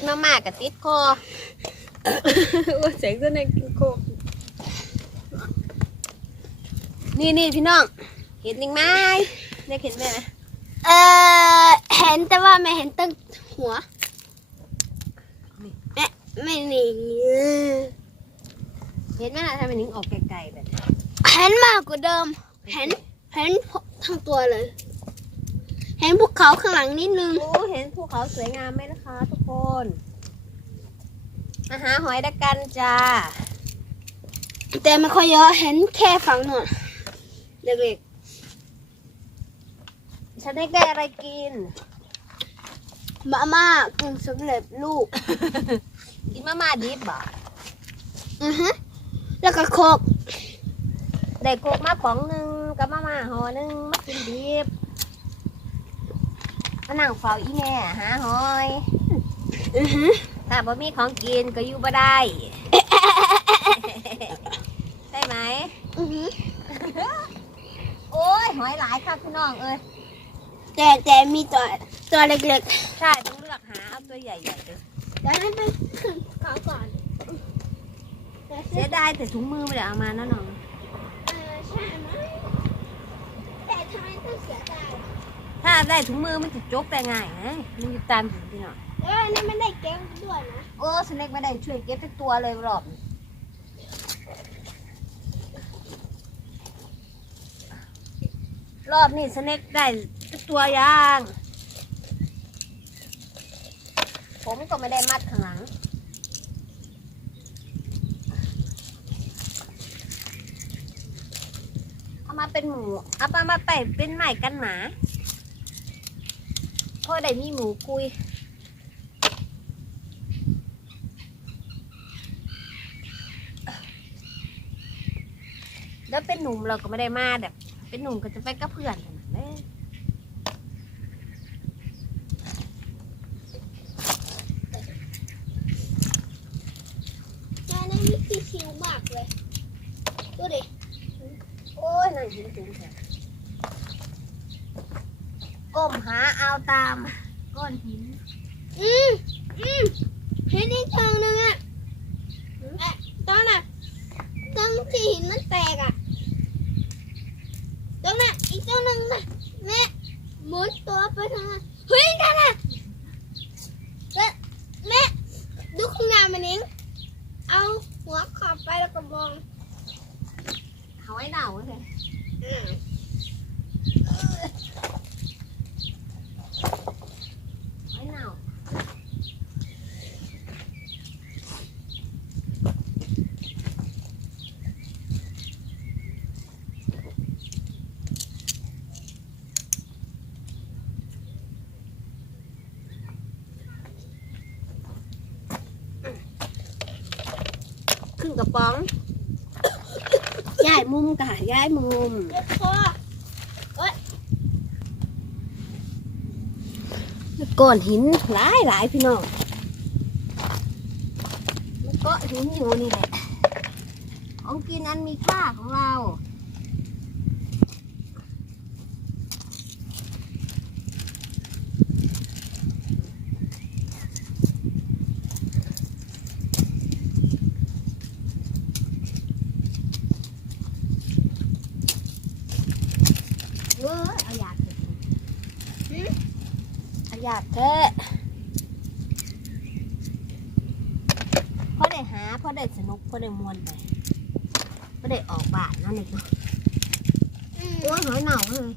กินมากๆกับติดคอว่าเสียงจะในกินโคกนี่นี่พี่น้อง เห็นยังไหมเนี่ยเห็นไหมนะเออเห็นแต่ว่าไม่เห็นตั้งหัวแม่ไม่หนีเห็นไหมนะทำไมนิ้งออกไกลๆแบบนี้เห็นมากกว่าเดิม เห็น เห็นทั้งตัวเลย เห็นภูเขาข้างหลังนิดนึง โอ้เห็นภูเขาสวยงามไหมนะคะทุกคนมาหาหอยดักกันจ้า แต่ไม่ค่อยเยอะเห็นแค่ฝั่งหน่อยเล็กฉันได้ได้อะไรกินๆมาม่ากึ่งสำเร็จรูป กินมาม่าดิบบ่อือฮะแล้วก็โคกได้โคกมาป๋องหนึ่งกับมาม่าห่อหนึ่งมากินดิบ มานั่งเฝ้าอีแม่หาหอยอือฮะถ้าบ่มีของกินก็อยู่บ่ได้ได้ไหมอือฮะโอ้ยหอยหลายค่ะพี่น้องเอ้ย แต่แต่มีตัวตัวเล็กใช่ต้องเลือกหาเอาตัวใหญ่ๆเลยๆเดี๋ยวนั้นไปขึ้นเขาก่อนเสียดายแต่ถุงมือไม่ได้เอามานะน้องเออใช่ไหมแต่ทำไมต้องเสียดาย ถ้าได้ถุงมือมันจะจกได้ง่ายไงมันอยู่ตามถุงพี่น้องเออนั่นไม่ได้แกงด้วยนะโอ้สเน็กไม่ได้ช่วยเก็บทุกตัวเลยรอบนี้รอบนี้สเน็กได้ทุกตัวอยางผมก็ไม่ได้มัดข้างหลัง เอามาเป็นหมูเอาปลามาไปเป็นไม้กันหมาเพราะได้มีหมูคุยแล้วเป็นหนุ่มเราก็ไม่ได้มาแบบ เป็นหนุ่มก็จะไปกับเพื่อนกันนะเด้แม่นั่นนี่คือชิวมากเลย ดูดิ โอ้ยนั่นหินสูงแท้ ก้มหาเอาตาม ก้อนหิน อืมอืมเห็นอีกทางหนึงอะเอ๊ะตอนน่ะตรงที่หินมันแตกอะตรงน่ะอีกตัวหนึ่งน่ะแม่หมุนตัวไปทางนั้นเฮ้ยนั่นน่ะแม่แม่ดูข้างหน้ามันเองเอาหัวขอบไปแล้วก็มอง เอาไว้หนาวเลย อืม ไว้หนาวครึ่ง กระป๋องย้ายมุมกะย้ายมุมเจ็บคอก้อนหินหลายหลายพี่น้องมันก็หินอยู่นี่แหละของกินอันมีค่าของเรา เว้ยเอาอยากเถอะ เอยากเถอะพอได้หาพอได้สนุกพอได้มวนไปพอได้ออกบานนั่นเองเนาะอืมโอ้ยหอยเหน่าเลย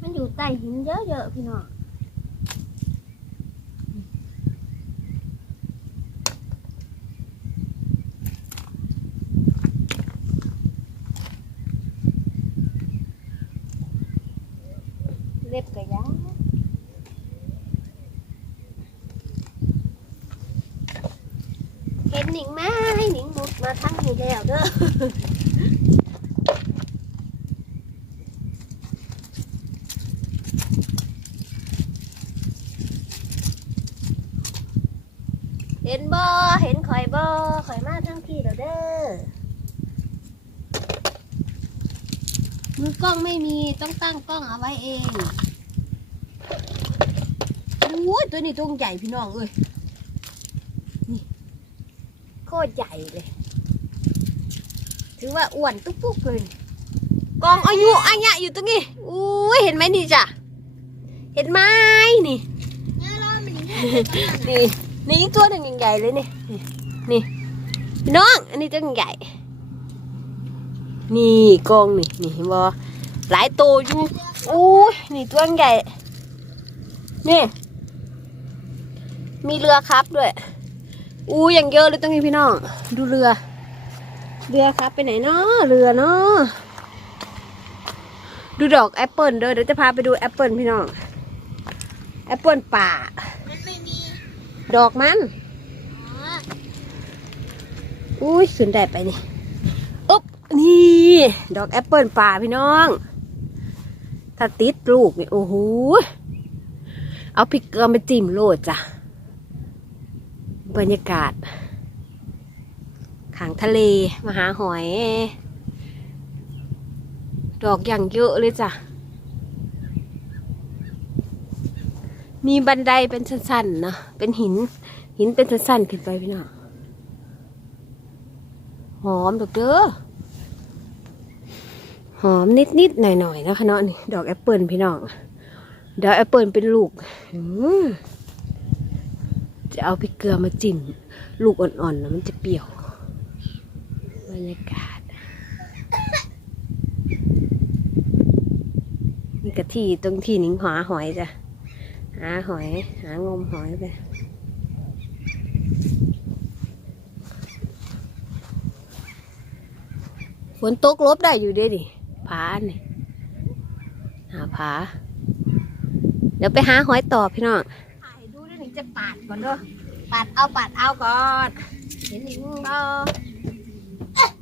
มันอยู่ใต้หินเยอะๆพี่น้อง ห็นหนิงไหมหนิงบุกมาทั้งนี้แล้วเด้อเห็นบ่เห็นข่อยบ่ข่อยมาทั้งที่แล้วเด้อมือกล้องไม่มีต้องตั้งกล้องเอาไว้เองโอ้ยตัวนี้ตัวใหญ่พี่น้องเอ้ย โคตรใหญ่เลย ถือว่าอ้วนตุ๊กปุ๊กเลยกองอายุอันยะอยู่ตรงนี้อุ้ยเห็นไหมนี่จ้ะเห็นไหมนี่เนี่ยเรามันอย่างนี้นี่นี่อีกตัวหนึ่งใหญ่ๆเลยนี่นี่นี่พี่น้องอันนี้ตัวใหญ่ นี่กองนี่นี่เห็นบ่หลายตัวอยู่อู้ยนี่ตัวใหญ่นี่มีเรือครับด้วย อู้ย่างเยอะเลยตรงนี้พี่น้อง ดูเรือ เรือครับไปไหนเนาะเรือเนาะดูดอกแอปเปิลเด้อเดี๋ยวจะพาไปดูแอปเปิลพี่น้อง แอปเปิลป่า มันไม่มี ดอกมัน อุ้ยขึ้นได้ไปนี่อุ๊บนี่ ดอกแอปเปิลป่าพี่น้อง ถ้าติดลูกนี่โอ้โห เอาพริกเกลือมาจิ้มโลดจ้ะ บรรยากาศขางทะเลมาหาหอย ดอกอย่างเยอะเลยจ้ะ มีบันไดเป็นสั้นๆเนาะเป็นหิน หินเป็นสั้นๆขึ้นไปพี่น้องหอมดอกเด้อหอมนิดๆหน่อยๆนะคะเนาะนี่ดอกแอปเปิลพี่น้องดอกแอปเปิลเป็นลูกอืม จะเอาพริกเกลือมาจิ้มลูกอ่อนๆแล้วมันจะเปรี้ยวบรรยากาศนี่กะที่ตรงที่นิงหาหอยจ้ะหาหอยหางมหอยไปฝนตกลบได้อยู่ด้ดิผาเนี่ยหาผาเดี๋ยวไปหาหอยต่อพี่น้อง จะปาดก่อนเด้อปาดเอาปาดเอาก่อนเห็นหนิงบ่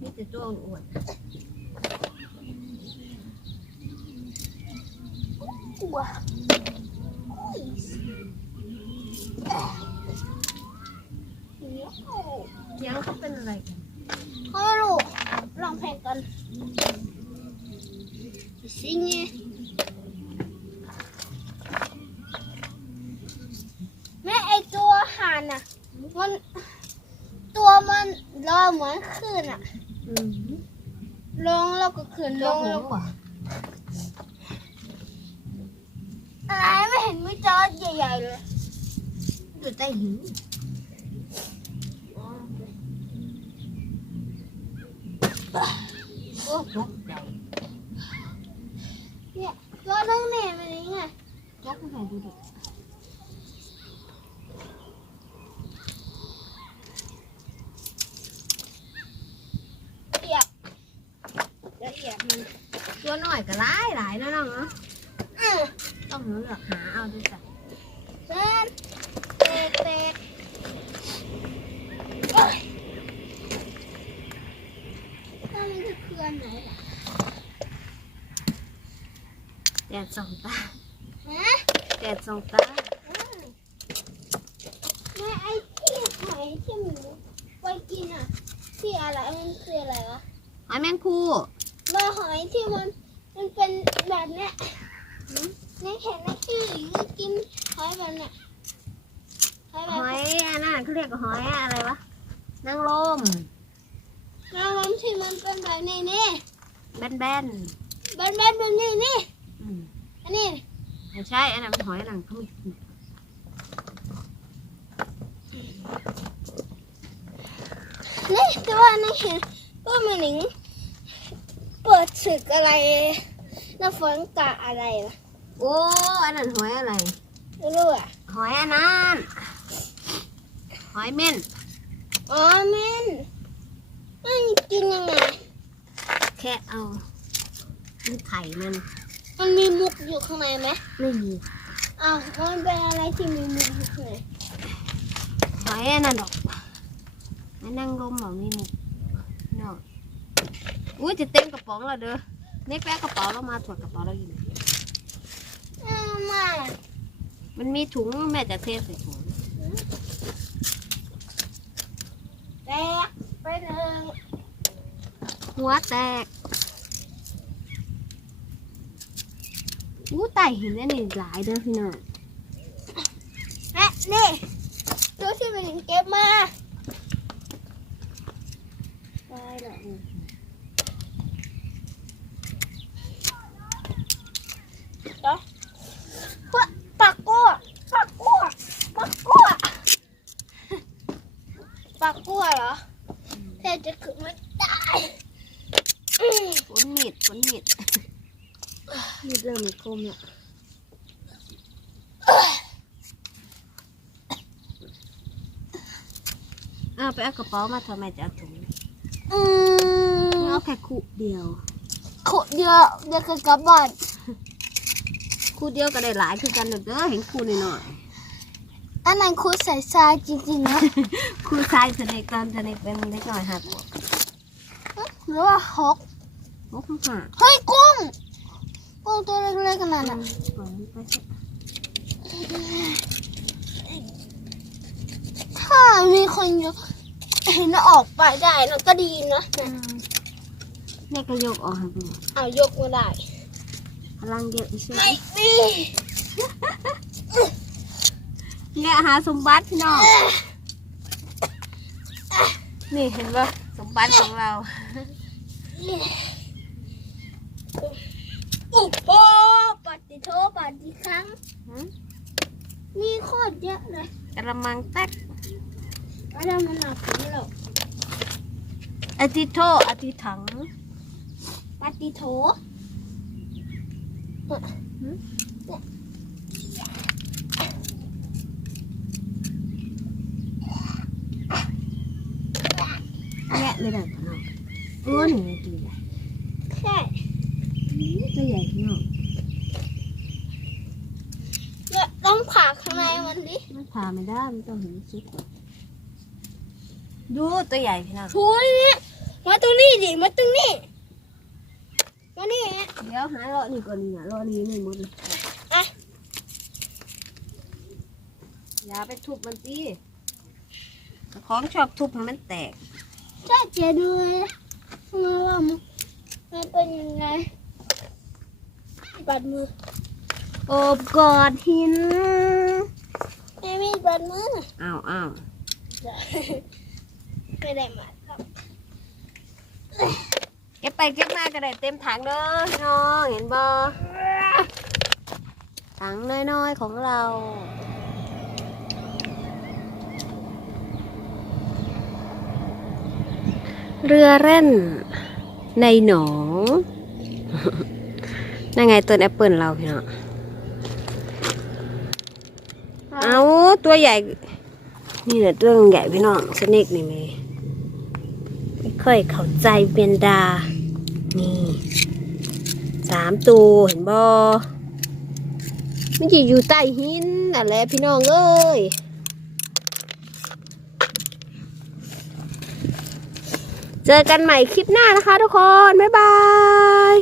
นี่จะตัวอ้วนอ้วเสียงเขาเป็นอะไรกันเขาไม่รู้ลองเพลงกันสิงไงแม่ไอตัวห่านอะ มันตัวมันลอยเหมือนคลื่นอะอืมลงแล้วก็ขึ้นลตัวงหูแล้วก็อะอะไรไม่เห็นมีจอใหญ่ๆเลยอยู่ใต้หินโอ้ตกใจเนี่ยตัวนึงเนี่ยมันนี่ไงตกใจดูดิ เอียบละเอียดมัน ตัวน้อยก็หลายหลายนะน้องเนาะอือต้องเลือกหาเอาดูจ้ะเต้นเตะเตะโอ๊ยถ้ามันจะเคลื่อนไหนล่ะแดดส่องตาฮะแดดส่องตาแม่ไอ้ที่หอยที่หมูไว้กินอะที่อะไรมันคืออะไรวะหอยแมงคู รอยหอยที่มันมันเป็นแบบเนี้ยหืมในเห็นในที่ก็กินหอยแบบเนี้ยหอยแบหบอยอันนั้นเขาเรียกว่าหอยอะไรวะนางรมแล้วมันที่มันเป็นแบบนี้นี่แบนแบนแบนๆแบบนี้นี่ๆอืมอันนี้ไม่ใช่อันนั้นเป็นหอยหนังเขามีนี่แต่ว่านี่เห็นว่ามันหนิง เปิดศึกอะไรน้ำฝนกะอะไรวะโอ้อันนั้นหอยอะไรไม่รู้อะหอยอันนั้นหอยเม่นอ๋อแม่นมันกินยังไง แค่เอานี่ไข่มัน มันมีมุกอยู่ข้างในไหมไม่มีอ้าวมันเป็นอะไรที่มีมุกอยู่ข้างในหอยอันนั้นดอกไอ้นางรมเหรอมีหมุกเนาะ อุ้ยจะเต็มกระป๋องแล้วเด้อเน็กแป๊กกระเป๋าเรามาถอดกระเป๋าเราอยู่เออไมามันมีถุงแม่จะเทใส่ถุงแตกไปหนึ่งหัวแตกอู้ไต่หินได้นี่หลายเด้อพี่น้องแอะนี่ตัวที่ไปเก็บมา ได้แล้ว ปักกัวปักกัวปักกัวปักกัวเหรอแทจะขึ้นไม่ได้ ฝนมีดฝนมีดมีดเริ่มมีคมแล้ว เอาไปเอากระเป๋ามาทำไมจะเอาถุงอืมเอาแค่คู่เดียวขุดเยอะเดี๋ยวคือกลับบ้านคู่เดียวก็ได้หลายคือกันเด้อเห็นคู่นิดหน่อยอันนั้นขุดใส่ทรายจริงๆนะๆคู่ชายสนิทกันสนิทเป็นเล็กน้อยหักหัวหรือว่าฮอกโอ้ข้างห่าเฮ้ยกุ้งกุ้งตัวเล็กๆขนาดนั้นปล่อยมันไปเถอะถ้ามีคนยกเห็นออกไปได้แล้วก็ดีนะนี่ก็ยกออกให้ดูเอายกมาได้พลังเยอะอีกใช่ไหมไม่มีเนี่ยหาสมบัติพี่น้องนี่เห็นปะสมบัติของเราโอ้โหปฏิโทปฏิครั้งหืมมีโคตรเยอะเลยกระมังแตก อะไรมันหนักนี่หรอกอาทิโทอาทิถังปฏิโทแงะเลยได้พี่น้องเออนี่ตัวใหญ่ใช่ตัวใหญ่พี่น้องเนี่ยต้องผ่าข้างในมันดิมันพาไม่ได้มันต้องเห็นชิดก่อน ดูตัวใหญ่พี่น้องหุยเนี่ยมาตรงนี้ดิมาตรงนี้มานี่เนี่ยเดี๋ยวหาเลาะนี่ก่อนนี่นะเลาะนี่ไม่หมดเลยอะอย่าไปทุบมันสิของชอบทุบให้มันแตกใช่เจดูเลยมาว่ามันมันเป็นยังไงบัดมือโอบกอดหินแม่มีบัดมืออ้าวอ้าว ไม่ได้มาครับเก็บไปเก็บมาก็ได้เต็มถังเด้อพี่น้องเห็นบ่ถังน้อยๆของเรา เรือเร่นในหนองนั่นไงต้นแอปเปิลเราพี่น้องเอาตัวใหญ่ นี่แหละตัวใหญ่พี่น้องสเนกนี่ไหมไม่ ค่อยเข้าใจเบียนดา นี่สามตัวเห็นบอมันจะอยู่ใต้หินอะไรพี่น้องเอ้ยเจอกันใหม่คลิปหน้านะคะทุกคน บ๊ายบาย